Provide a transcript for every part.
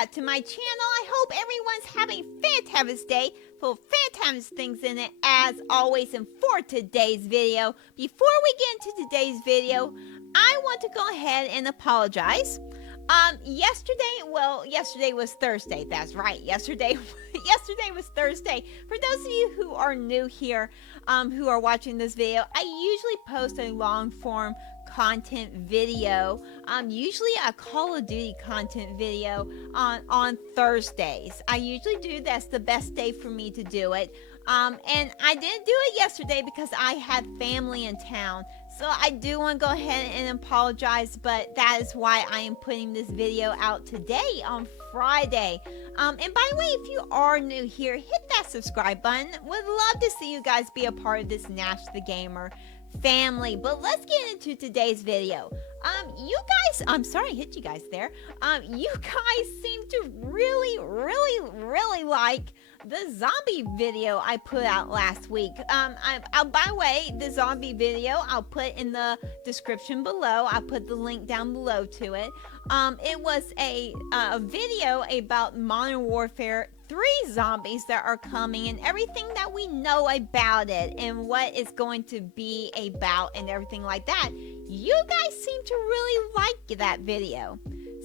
back to my channel. I hope everyone's having a fantastic day full of fantastic things in it as always. And for today's video, before we get into today's video, I want to go ahead and apologize. Yesterday was Thursday. That's right. Yesterday was Thursday. For those of you who are new here, who are watching this video, I usually post a long form content video, usually a Call of Duty content video on Thursdays. I usually do. That's the best day for me to do it. And I didn't do it yesterday because I had family in town. So I do want to go ahead and apologize, but that is why I am putting this video out today on Friday. And by the way, if you are new here, hit that subscribe button. Would love to see you guys be a part of this Nash the Gamer family. But let's get into today's video. You guys, I'm sorry I hit you guys there. You guys seem to really like the zombie video I put out last week. By the way, the zombie video I'll put in the description below. I'll put the link down below to it. It was a video about Modern Warfare 3 zombies that are coming and everything that we know about it and what it's going to be about and everything like that. You guys seem to really like that video.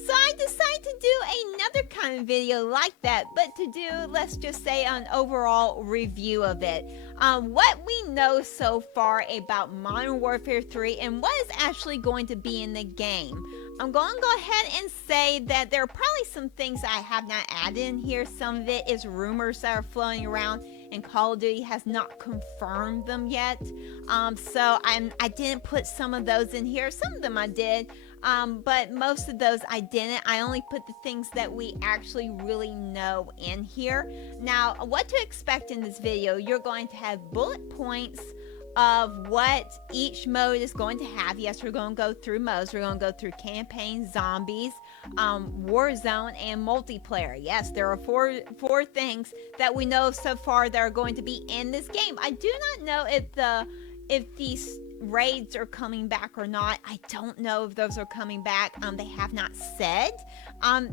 So I decided to do another kind of video like that, but to do, let's just say, an overall review of it. What we know so far about Modern Warfare 3 and what is actually going to be in the game. I'm going to go ahead and say that there are probably some things I have not added in here. Some of it is rumors that are floating around and Call of Duty has not confirmed them yet. So I didn't put some of those in here. Some of them I did. But most of those I didn't. I only put the things that we actually really know in here. Now, what to expect in this video, you're going to have bullet points of what each mode is going to have. Yes, we're going to go through modes. We're going to go through campaign, zombies, Warzone, and multiplayer. Yes, there are four things that we know so far that are going to be in this game. I do not know if these raids are coming back or not. I don't know if those are coming back. They have not said.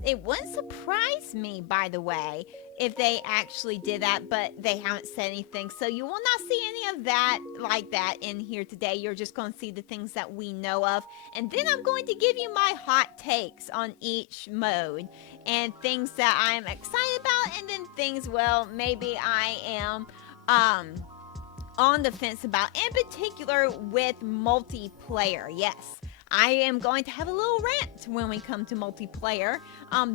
It wouldn't surprise me, by the way, if they actually did that, but they haven't said anything. So you will not see any of that like that in here today. You're just going to see the things that we know of. And then I'm going to give you my hot takes on each mode and things that I'm excited about, and then things, well, maybe I am on the fence about, in particular with multiplayer. Yes, I am going to have a little rant when we come to multiplayer,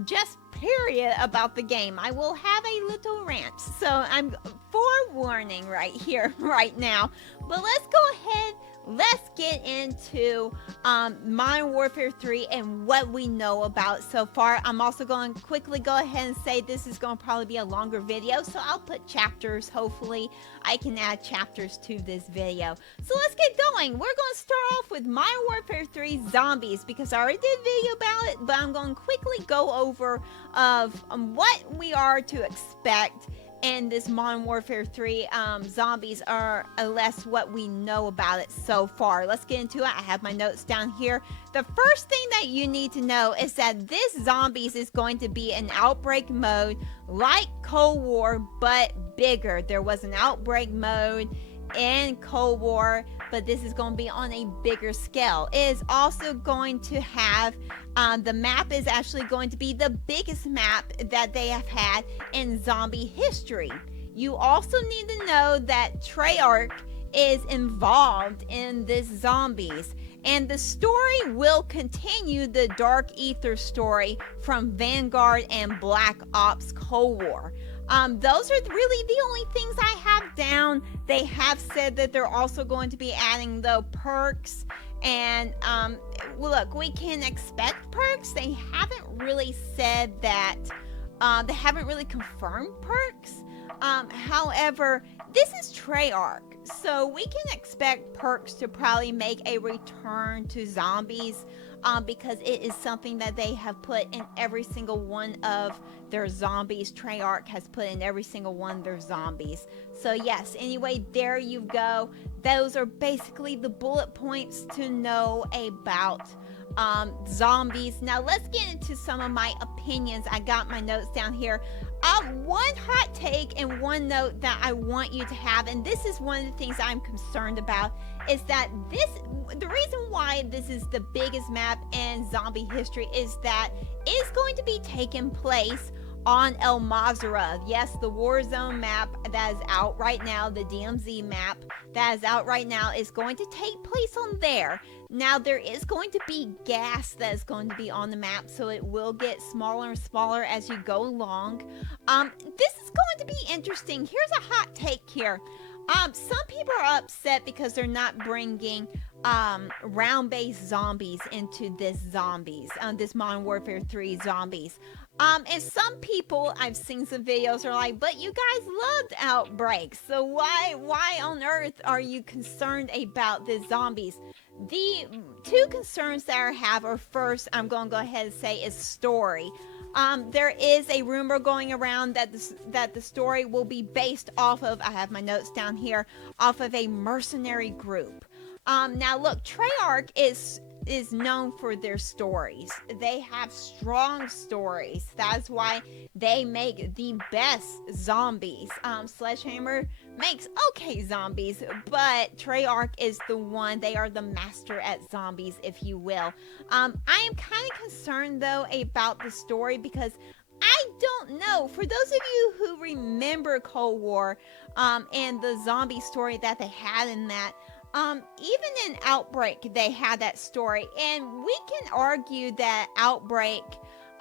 just period about the game. I will have a little rant, so I'm forewarning right here, right now. But let's go ahead, let's get into Modern Warfare 3 and what we know about so far. I'm also going to quickly go ahead and say this is going to probably be a longer video, so I'll put chapters. Hopefully I can add chapters to this video. So let's get going. We're going to start off with Modern Warfare 3 Zombies because I already did a video about it, but I'm going to quickly go over of what we are to expect in this Modern Warfare 3 zombies, are less what we know about it so far. Let's get into it. I have my notes down here. The first thing that you need to know is that this zombies is going to be an outbreak mode like Cold War, but bigger. There was an outbreak mode in Cold War, but this is going to be on a bigger scale. It is also going to have the map is actually going to be the biggest map that they have had in zombie history. You also need to know that Treyarch is involved in this zombies, and the story will continue the Dark Ether story from Vanguard and Black Ops Cold War. Those are really the only things I have down. They have said that they're also going to be adding the perks, and look, we can expect perks. They haven't really said that. They haven't really confirmed perks. However, this is Treyarch, so we can expect perks to probably make a return to zombies, because it is something that they have put in every single one of their zombies. Treyarch has put in every single one of their zombies. So yes, anyway, there you go. Those are basically the bullet points to know about zombies. Now let's get into some of my opinions. I got my notes down here. One hot take and one note that I want you to have, and this is one of the things I'm concerned about, is that the reason why this is the biggest map in zombie history is that it's going to be taking place on El Mazrah. Yes, the Warzone map that is out right now, the DMZ map that is out right now, is going to take place on there. Now, there is going to be gas that is going to be on the map, so it will get smaller and smaller as you go along. This is going to be interesting. Here's a hot take here. Some people are upset because they're not bringing round-based zombies into this Modern Warfare 3 zombies. And some people, I've seen some videos, are like, but you guys loved Outbreak, so why on earth are you concerned about the zombies? The two concerns that I have are, first, I'm going to go ahead and say, is story. There is a rumor going around that the story will be based off of, I have my notes down here, off of a mercenary group. Now look, Treyarch is known for their stories. They have strong stories. That's why they make the best zombies. Sledgehammer makes okay zombies, but Treyarch is the one. They are the master at zombies, if you will. I am kind of concerned though about the story, because I don't know. For those of you who remember Cold War and the zombie story that they had in that, even in Outbreak, they had that story, and we can argue that Outbreak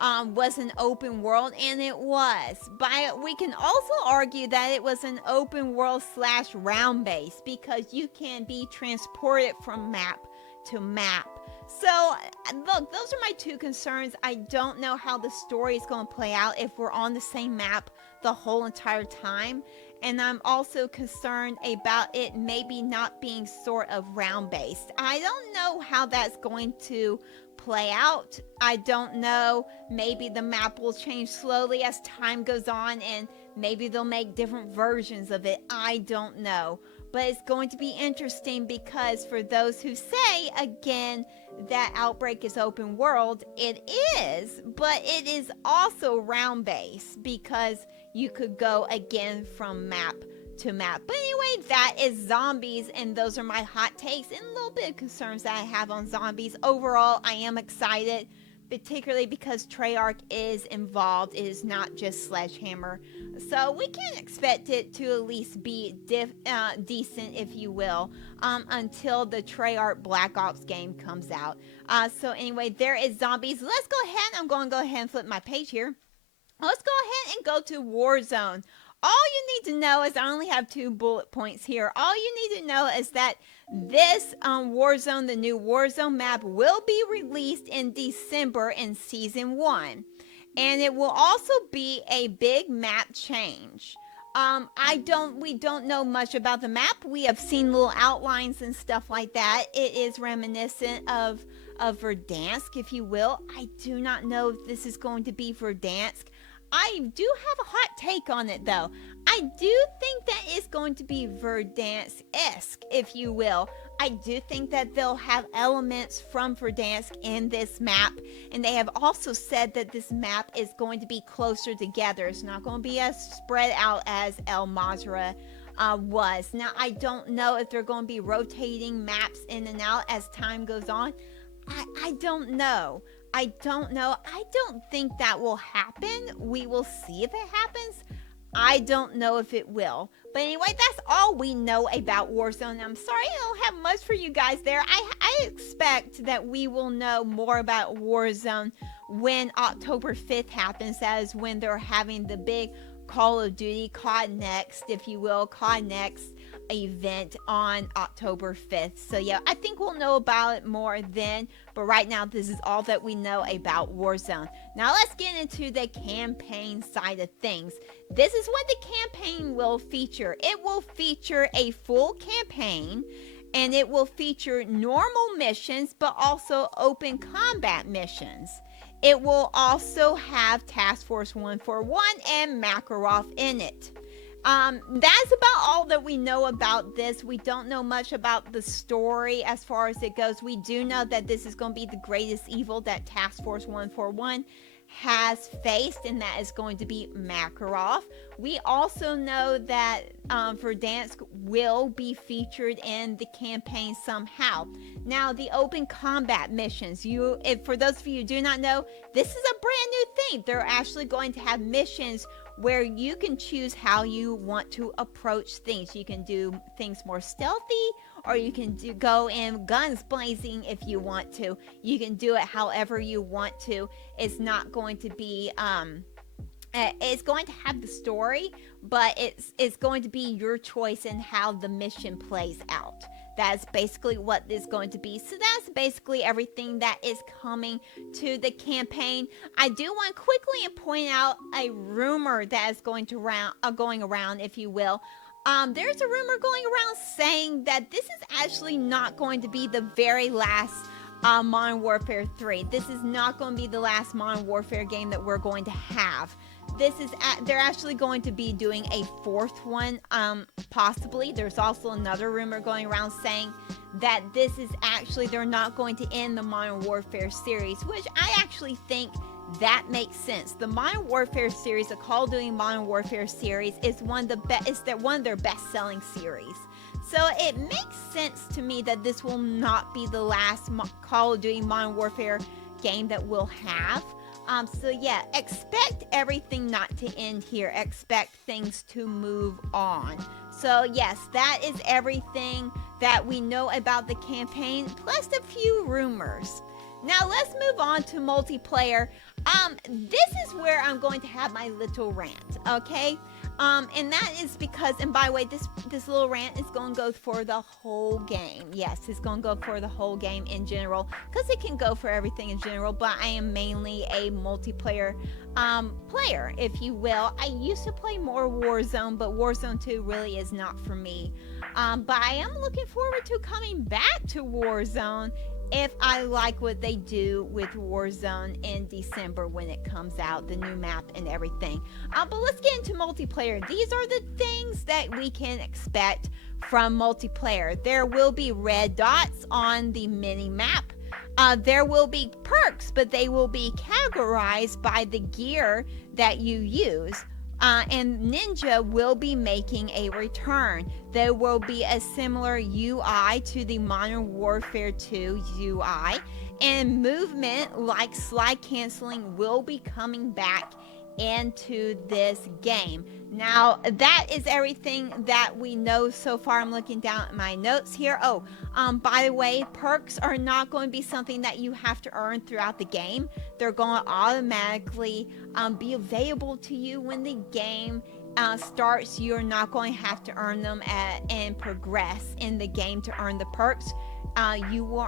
was an open world, and it was. But we can also argue that it was an open world / round base, because you can be transported from map to map. So, look, those are my two concerns. I don't know how the story is going to play out if we're on the same map the whole entire time. And I'm also concerned about it maybe not being sort of round-based. I don't know how that's going to play out. I don't know. Maybe the map will change slowly as time goes on, and maybe they'll make different versions of it. I don't know. But it's going to be interesting, because for those who say, again, that Outbreak is open world, it is, but it is also round base, because you could go again from map to map. But anyway, that is zombies, and those are my hot takes and a little bit of concerns that I have on zombies. Overall, I am excited, particularly because Treyarch is involved. It is not just Sledgehammer. So we can expect it to at least be decent, if you will, until the Treyarch Black Ops game comes out. So anyway, there is zombies. Let's go ahead. I'm going to go ahead and flip my page here. Let's go ahead and go to Warzone. All you need to know is, I only have 2 bullet points here. All you need to know is that this Warzone, the new Warzone map, will be released in December in Season 1. And it will also be a big map change. We don't know much about the map. We have seen little outlines and stuff like that. It is reminiscent of Verdansk, if you will. I do not know if this is going to be Verdansk. I do have a hot take on it, though. I do think that it's going to be Verdansk-esque, if you will. I do think that they'll have elements from Verdansk in this map, and they have also said that this map is going to be closer together. It's not going to be as spread out as El Mazrah was. Now, I don't know if they're going to be rotating maps in and out as time goes on. I don't know. I don't think that will happen. We will see if it happens. I don't know if it will. But anyway, that's all we know about Warzone. I'm sorry I don't have much for you guys there. I expect that we will know more about Warzone when October 5th happens. That is when they're having the big Call of Duty COD Next, if you will, COD Next event on October 5th. So yeah, I think we'll know about it more then, but right now this is all that we know about Warzone. Now let's get into the campaign side of things. This is what the campaign will feature. It will feature a full campaign, and it will feature normal missions, but also open combat missions. It will also have Task Force 141 and Makarov in it. That's about all that we know about this. We don't know much about the story as far as it goes. We do know that this is going to be the greatest evil that Task Force 141 has faced, and that is going to be Makarov. We also know that Verdansk will be featured in the campaign somehow. Now, the open combat missions, for those of you who do not know, this is a brand new thing. They're actually going to have missions where you can choose how you want to approach things. You can do things more stealthy, or you can go in guns blazing if you want to. You can do it however you want to. It's not going to be it's going to have the story, but it's going to be your choice in how the mission plays out. That's basically what is going to be. So that's basically everything that is coming to the campaign. I do want to quickly point out a rumor that is going around, if you will. There's a rumor going around saying that this is actually not going to be the very last Modern Warfare 3. This is not going to be the last Modern Warfare game that we're going to have. They're actually going to be doing a fourth one, possibly. There's also another rumor going around saying that they're not going to end the Modern Warfare series, which I actually think that makes sense. The Modern Warfare series, the Call of Duty Modern Warfare series, is one of their best-selling series. So it makes sense to me that this will not be the last Call of Duty Modern Warfare game that we'll have. So yeah, expect everything not to end here. Expect things to move on. So yes, that is everything that we know about the campaign, plus a few rumors. Now let's move on to multiplayer. This is where I'm going to have my little rant, okay? And that is because, and by the way, this little rant is going to go for the whole game. Yes, it's going to go for the whole game in general, because it can go for everything in general, but I am mainly a multiplayer player, if you will. I used to play more Warzone, but Warzone 2 really is not for me. But I am looking forward to coming back to Warzone if I like what they do with Warzone in December when it comes out, the new map and everything. But let's get into multiplayer. These are the things that we can expect from multiplayer. There will be red dots on the mini map. There will be perks, but they will be categorized by the gear that you use. And Ninja will be making a return. There will be a similar UI to the Modern Warfare 2 UI, and movement like slide canceling will be coming back into this game. Now, that is everything that we know so far. I'm looking down at my notes here. By the way, perks are not going to be something that you have to earn throughout the game. They're going to automatically be available to you when the game starts. You're not going to have to earn them and progress in the game to earn the perks. You will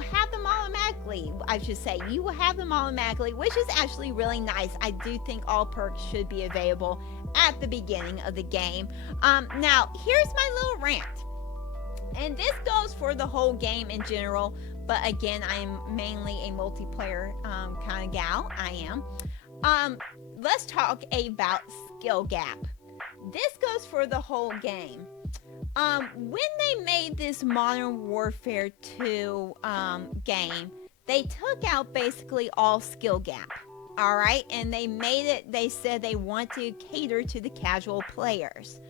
have them automatically. I should say you will have them automatically, which is actually really nice. I do think all perks should be available at the beginning of the game. Now here's my little rant, and this goes for the whole game in general, but again, I am mainly a multiplayer kind of gal. I am. Let's talk about skill gap. This goes for the whole game. When they made this Modern Warfare 2 game, they took out basically all skill gap. All right, and they said they want to cater to the casual players.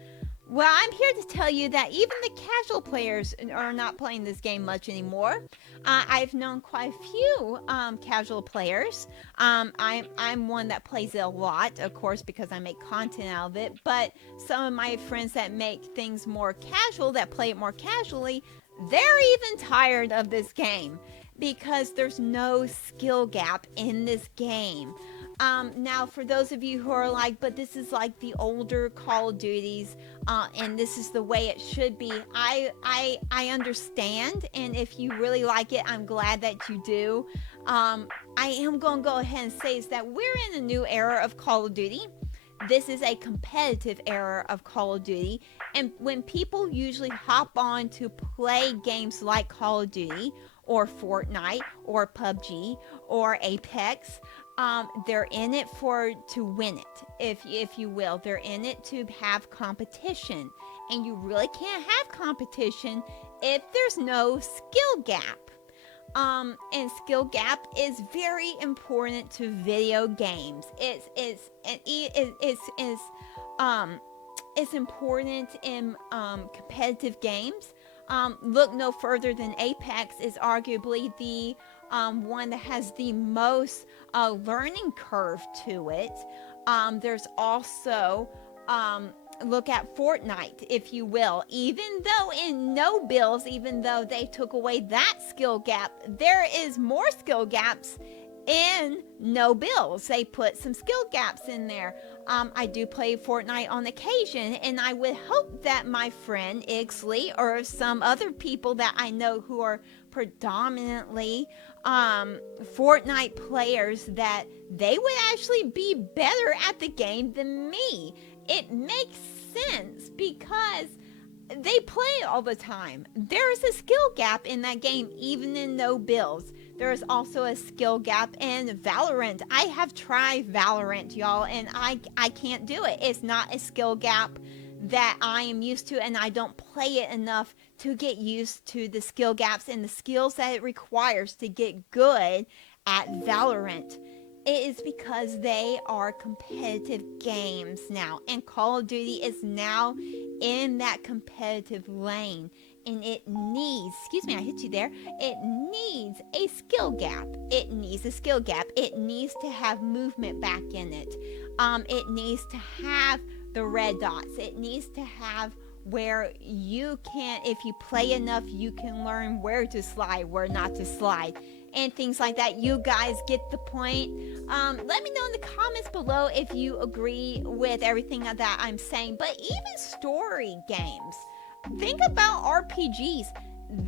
Well, I'm here to tell you that even the casual players are not playing this game much anymore. I've known quite a few casual players. I'm one that plays it a lot, of course, because I make content out of it. But some of my friends that make things more casual, that play it more casually, they're even tired of this game because there's no skill gap in this game. Now, for those of you who are like, but this is like the older Call of Duties, and this is the way it should be, I understand, and if you really like it, I'm glad that you do. I am going to go ahead and say is that we're in a new era of Call of Duty. This is a competitive era of Call of Duty, and when people usually hop on to play games like Call of Duty, or Fortnite, or PUBG, or Apex, They're in it to win it, if you will. They're in it to have competition, and you really can't have competition if there's no skill gap. And skill gap is very important to video games. It's important in competitive games. Look no further than Apex is arguably the one that has the most learning curve to it. There's also look at Fortnite, if you will. Even though in no builds, even though they took away that skill gap, there is more skill gaps in no builds. They put some skill gaps in there. I do play Fortnite on occasion, and I would hope that my friend Ixley or some other people that I know who are predominantly Fortnite players, that they would actually be better at the game than me. It makes sense because they play it all the time. There is a skill gap in that game, even in no builds. There is also a skill gap in Valorant. I have tried Valorant, y'all, and I can't do it. It's not a skill gap that I am used to, and I don't play it enough to get used to the skill gaps and the skills that it requires to get good at Valorant. It is because they are competitive games now, and Call of Duty is now in that competitive lane, and it needs, excuse me, I hit you there, it needs a skill gap. It needs a skill gap. It needs to have movement back in it. It needs to have the red dots. It needs to have where you can, if you play enough, you can learn where to slide, where not to slide, and things like that. You guys get the point. Let me know in the comments below if you agree with everything that I'm saying. But even story games, think about RPGs.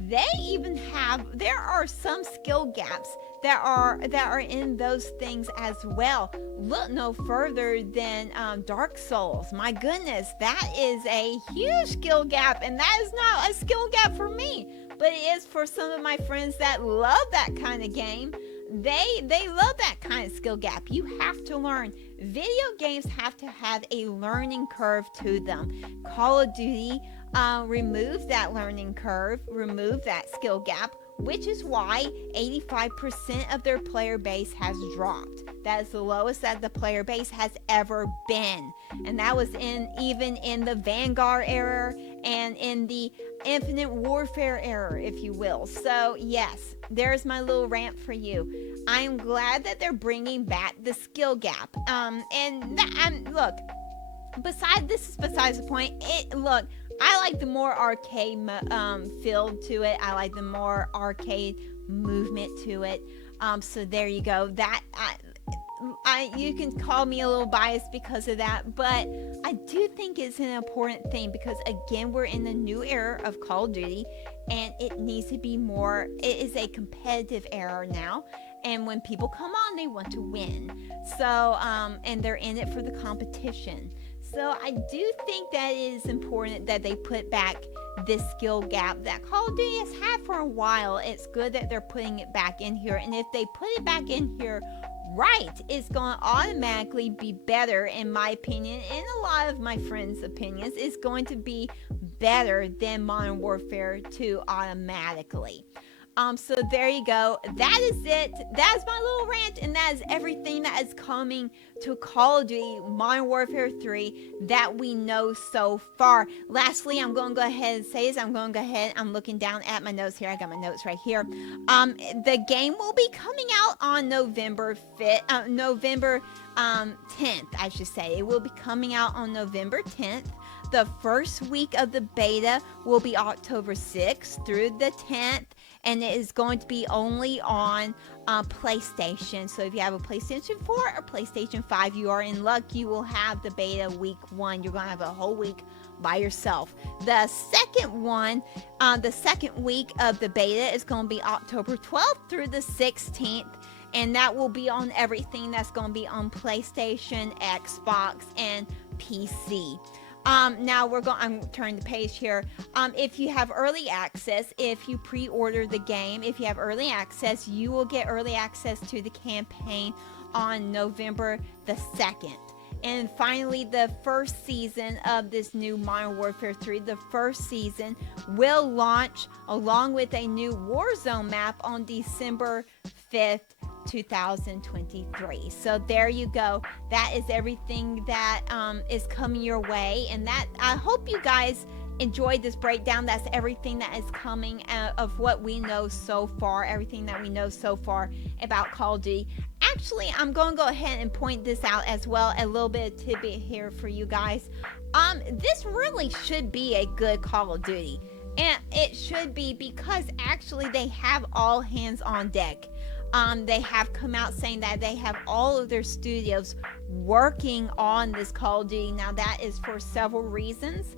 They even have, there are some skill gaps that are in those things as well. Look no further than Dark Souls. My goodness, that is a huge skill gap, and that is not a skill gap for me, but it is for some of my friends that love that kind of game. They love that kind of skill gap. You have to learn. Video games have to have a learning curve to them. Call of Duty remove that learning curve, remove that skill gap, which is why 85% of their player base has dropped. That is the lowest that the player base has ever been. And that was even in the Vanguard era and in the Infinite Warfare era, if you will. So yes, there's my little rant for you. I'm glad that they're bringing back the skill gap. Look, besides the point. Look, I like the more arcade feel to it. I like the more arcade movement to it. So there you go. That you can call me a little biased because of that, but I do think it's an important thing because, again, we're in the new era of Call of Duty, and it needs to be more. It is a competitive era now, and when people come on, they want to win. So, and they're in it for the competition. So I do think that it is important that they put back this skill gap that Call of Duty has had for a while. It's good that they're putting it back in here. And if they put it back in here right, it's going to automatically be better, in my opinion, and a lot of my friends' opinions. It's going to be better than Modern Warfare 2 automatically. So there you go. That is it. That is my little rant, and that is everything that is coming to Call of Duty Modern Warfare 3 that we know so far. Lastly, I'm going to go ahead and say this. I'm looking down at my notes here. I got my notes right here. The game will be coming out on November 5th, November 10th, I should say. It will be coming out on November 10th. The first week of the beta will be October 6th through the 10th. And it is going to be only on PlayStation. So if you have a PlayStation 4 or PlayStation 5, you are in luck. You will have the beta week 1. You're going to have a whole week by yourself. The second one, the second week of the beta is going to be October 12th through the 16th. And that will be on everything that's going to be on PlayStation, Xbox, and PC. Now I'm turning the page here. If you have early access, if you pre-order the game, if you have early access, you will get early access to the campaign on November the 2nd. And finally, the first season of this new Modern Warfare 3, the first season, will launch along with a new Warzone map on December 5th, 2023. So there you go. That is everything that is coming your way. And that I hope you guys enjoyed this breakdown. That's everything that is coming of what we know so far, everything that we know so far about Call of Duty. Actually, I'm going to go ahead and point this out as well, a little bit of tidbit here for you guys. This really should be a good Call of Duty, and it should be because actually they have all hands on deck. They have come out saying that they have all of their studios working on this Call of Duty. Now that is for several reasons.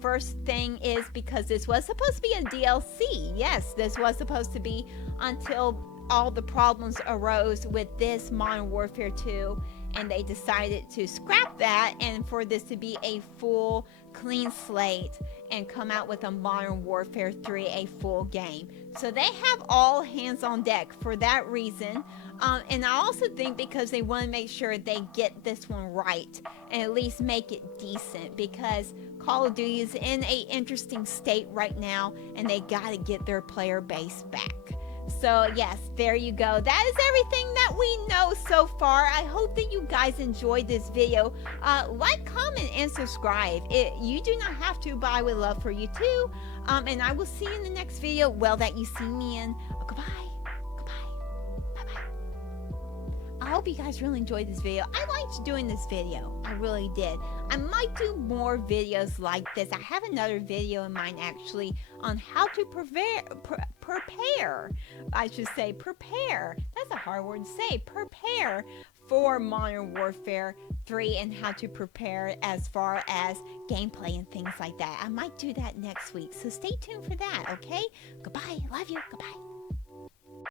First thing is because this was supposed to be a DLC. Yes, this was supposed to be until all the problems arose with this Modern Warfare 2, and they decided to scrap that and for this to be a full clean slate and come out with a Modern Warfare 3, a full game. So they have all hands on deck for that reason. And I also think because they want to make sure they get this one right and at least make it decent, because Call of Duty is in a interesting state right now and they got to get their player base back. So yes, there you go. That is everything that we know so far. I hope that you guys enjoyed this video. Like, comment, and subscribe. You do not have to, but I would love for you to. And I will see you in the next video. Well, that you see me in. Goodbye. I hope you guys really enjoyed this video. I liked doing this video. I really did. I might do more videos like this. I have another video in mind actually on how to prepare. I should say prepare. That's a hard word to say. Prepare for Modern Warfare 3 and how to prepare as far as gameplay and things like that. I might do that next week. So stay tuned for that, okay? Goodbye. Love you. Goodbye.